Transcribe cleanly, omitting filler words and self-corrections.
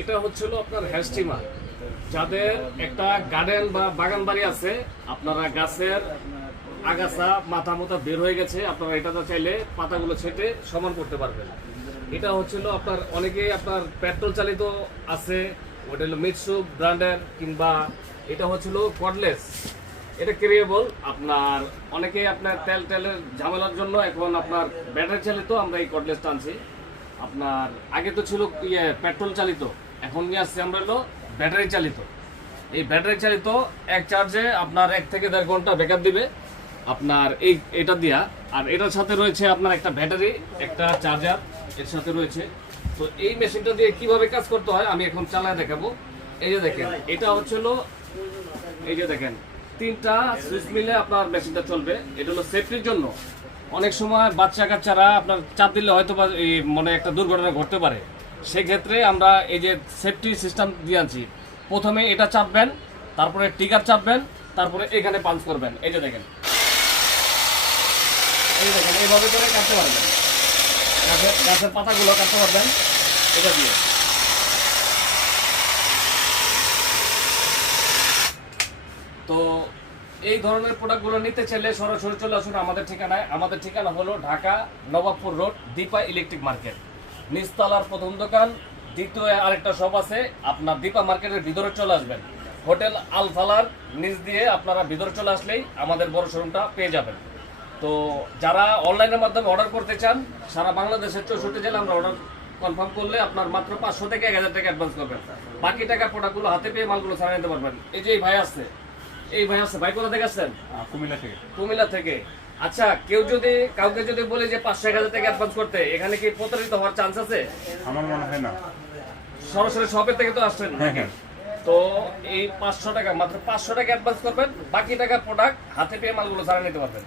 এটা হচ্ছিল আপনার হ্যাস্টিমার। যাদের একটা গার্ডেন বা বাগান বাড়ি আছে, আপনারা গাছের আগাছা মাথা মতো বের হয়ে গেছে, আপনারা এটাতে চাইলে পাতাগুলো ছেটে সমান করতে পারবেন। এটা হচ্ছিল আপনার অনেকেই আপনার পেট্রোল চালিত আছে, ওটা হলো মিটসু ব্র্যান্ডের, কিংবা এটা হচ্ছিল কর্ডলেস। এটা ক্রিয়েবল। আপনার অনেকেই আপনার তেলের ঝামেলার জন্য এখন আপনার ব্যাটারি চালিত আমরা এই কর্ডলেসটা আনছি। আপনার আগে তো ছিল পেট্রোল চালিত, এখন নিয়ে আসছি আমরা হলো ব্যাটারি চালিত। এই ব্যাটারি চালিত এক চার্জে আপনার 1 থেকে 1.5 ঘন্টা ব্যাকআপ দিবে আপনার এটা দিয়া। আর এটার সাথে রয়েছে আপনার একটা ব্যাটারি, একটা চার্জার এর সাথে রয়েছে। তো এই মেশিনটা দিয়ে কিভাবে কাজ করতে হয় আমি এখন চালায় দেখাবো। এই যে দেখেন, এটা হচ্ছিল, এই যে দেখেন 3টা সুইচ মিলে আপনার মেশিনটা চলবে। এটা হলো সেফটির জন্য। অনেক সময় বাচ্চা কাচ্চারা আপনার চাপ দিলে হয়তো বা এই মানে একটা দুর্ঘটনা ঘটতে পারে। সেক্ষেত্রে আমরা এই যে সেফটি সিস্টেম দিয়ে আনছি। প্রথমে এটা চাপবেন, তারপরে ট্রিগার চাপবেন, তারপরে এখানে পাঞ্চ করবেন। এই যে দেখেন, এই দেখেন এইভাবে করে কাটতে পারবেন, গাছের পাতাগুলো কাটতে পারবেন এটা দিয়ে। তো এই ধরনের প্রোডাক্টগুলো নিতে চাইলে সরাসরি চলে আসুন আমাদের ঠিকানায়। আমাদের ঠিকানা হলো Dhaka Nababpur road, Dipa electric market, নিচতলার প্রথম দোকান, দ্বিতীয় আরেকটা শপ আছে। আপনার দীপা মার্কেটের ভিতরে চলে আসবেন, হোটেল আলফালার নিচ দিয়ে আপনারা ভিতরে চলে আসলেই আমাদের বড় শোরুমটা পেয়ে যাবেন। তো যারা অনলাইনের মাধ্যমে অর্ডার করতে চান, সারা বাংলাদেশের 64 জেলা আমরা অর্ডার কনফার্ম করলে আপনার মাত্র 500 থেকে 1000 টাকা অ্যাডভান্স করবেন। বাকি টাকা প্রোডাক্টগুলো হাতে পেয়ে মালগুলো ছাড়া নিতে পারবেন। এই যে এই ভাই আসছে, এই ভাই আসছে। ভাই কোথা থেকে আসছেন? কুমিল্লা থেকে। কুমিল্লা থেকে। আচ্ছা, কাউকে যদি বলে যে 500-1000 টাকা অ্যাডভান্স করতে, এখানে কি প্রতারিত হওয়ার চান্স আছে? আমার মনে হয় না। সরাসরি শপের থেকে তো আসছেন। হ্যাঁ। তো এই 500 টাকা, মাত্র 500 টাকা অ্যাডভান্স করবেন, বাকি টাকা প্রোডাক্ট হাতে পেয়ে মালগুলো ছাড়া নিতে পারবেন।